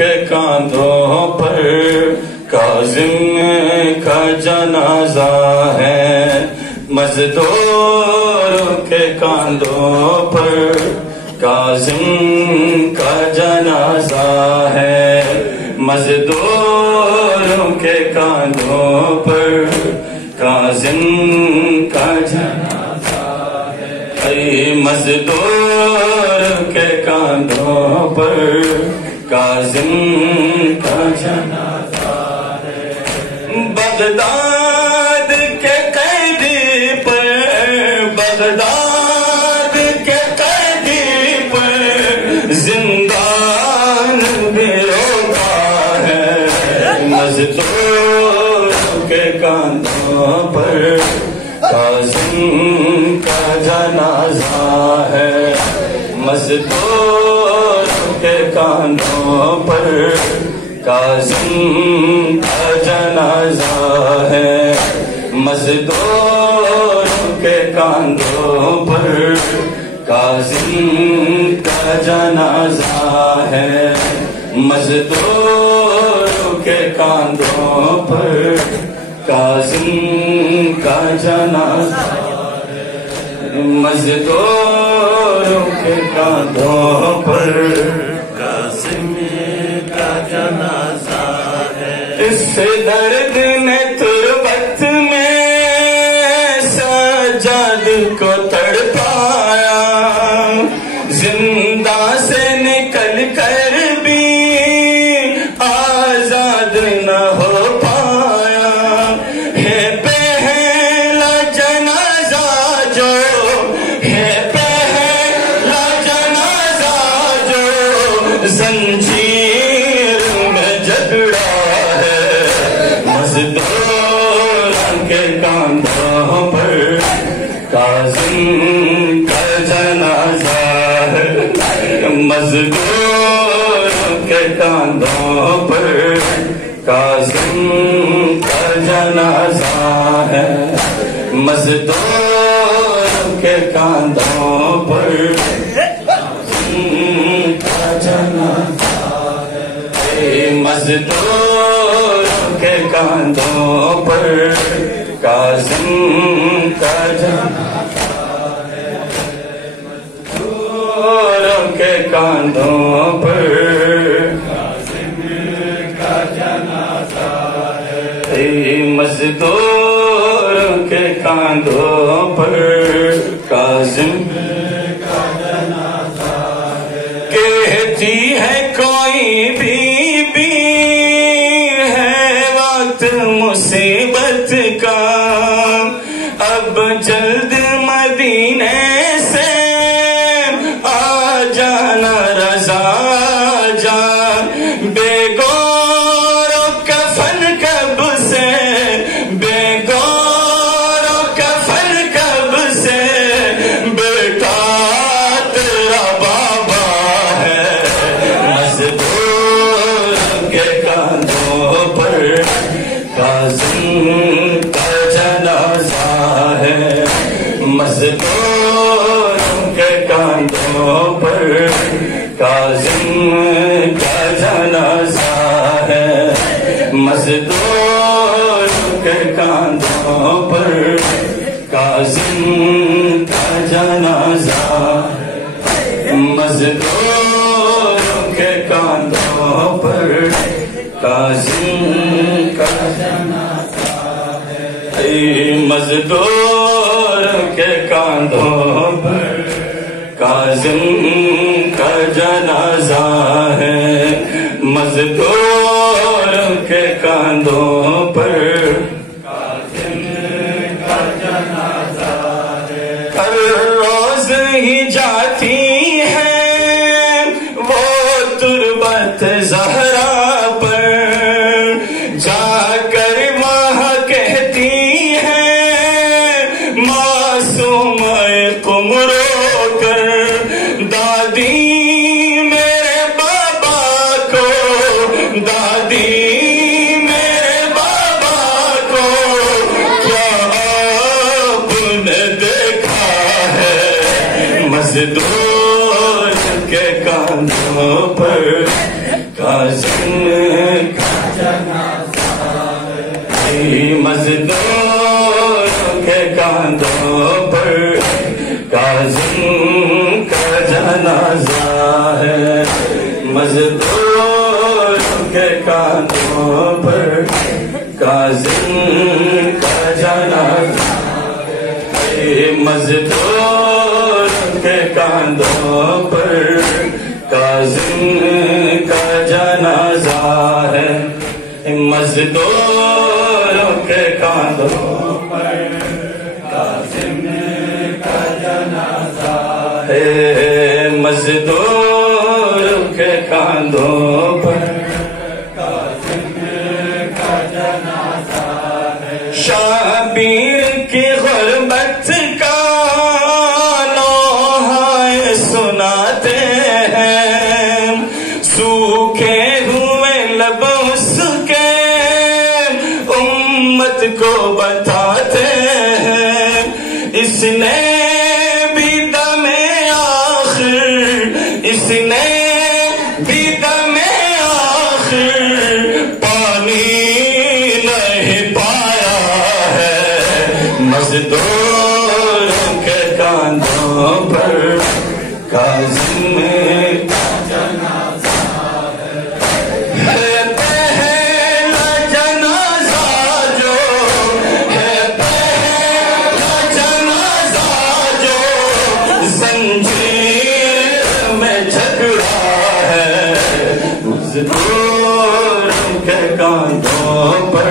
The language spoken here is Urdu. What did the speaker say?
کے کاندھوں پر کاظم کا جنازہ ہے، مزدوروں کے کاندھوں پر کاظم کا جنازہ ہے، مزدوروں کے کاندھوں پر کاظم کا جنازہ ہے، مزدور کے کاندھوں پر کاظم کا جنازہ ہے، بغداد کے قیدی پر، بغداد کے قیدی پر زندان بھی روتا ہے، مزدور کے کاندھوں پر کاظم کا جنازہ ہے، مزدور کے کاندھوں پر کاظم کا جنازہ ہے، مزدور کے کاندھوں پر کاظم کا جنازہ ہے، مزدور کے کاندھوں پر کاظم کا جنازہ ہے، مزدور کے کاندھوں پر کاظم کا جنازہ ہے، اس درد نے تربت میں سجاد کو تڑپایا، زندہ سے نکل کر بھی آزاد نہ ہو پایا، ہے پہلا جنازہ جو، ہے پہلا جنازہ جو زنجیر میں جکڑا ہے، مزدور کے کاندھوں پر کاظم کا جنازہ ہے، مزدور کے کاندھوں پر کاظم کا جنازہ ہے، مزدور کے کاندھوں پر کاظم کا جنازہ ہے، مزدور کے کاندھوں پر کاظم کا جنازہ ہے، مزدور کے کاندھوں پر کاظم کا جنازہ ہے، مزدور کے کاندھوں پر کاظم کا جنازہ ہے، کہتی ہے کوئی بی ہے وقت مصیبت کا، اب جلد مدینے سے آ جانا رضا جان، بے گور و کفن کب سے، بے گور و کفن کب سے، بیٹا تیرا بابا ہے، مزدور کے کاندھوں پر کاظم کا جنازہ ہے، مزدور کے کاندھوں پر کاظم کا جنازہ ہے، مزدور کے کاندھوں پر کاظم کا جنازہ ہے، مزدور کے کاندھوں پر کاظم کا جنازہ ہے، مزدور کے کاندھوں پر کاظم کا جنازہ ہے، مزدور کے کاندھوں پر کاظم کا جنازہ ہے، ہر روز ہی جاتی ہے وہ تربت زہرا پر، جا کر وہاں کہتی ہے معصوم قم رو کر، دادی میرے بابا کو، دادی میرے بابا کو کیا آپ نے دیکھا ہے، مزدور کے کاندھوں پر کاظم کا جنازہ ہے، مزدوروں کے کاندھوں پر کاظم کا جنازہ ہے، مزدوروں کے کاندھوں پر کاظم کا جنازہ ہے، مزدور کے کاندھوں پر کاظم کا جنازہ ہے، مزدوروں کے کاندھوں پر کاظم کا جنازہ ہے، مزدوروں کے کاندھوں پر کاظم کا جنازہ ہے، شبیر کی غربت کا نوحہ سناتے ہیں، سوکھے ہوئے لب اس کے امت کو بتاتے ہیں، اس نے بھی دم آخر، اس نے بھی دم آخر پانی نہیں پایا ہے، مزدوروں کے کاندھوں پر کاظم کا جنازہ ہے، پہلا جنازہ جو ہے، پہلا جنازہ جو زنجیر میں جھگڑا ہے، مزدوروں کے کاندھوں پر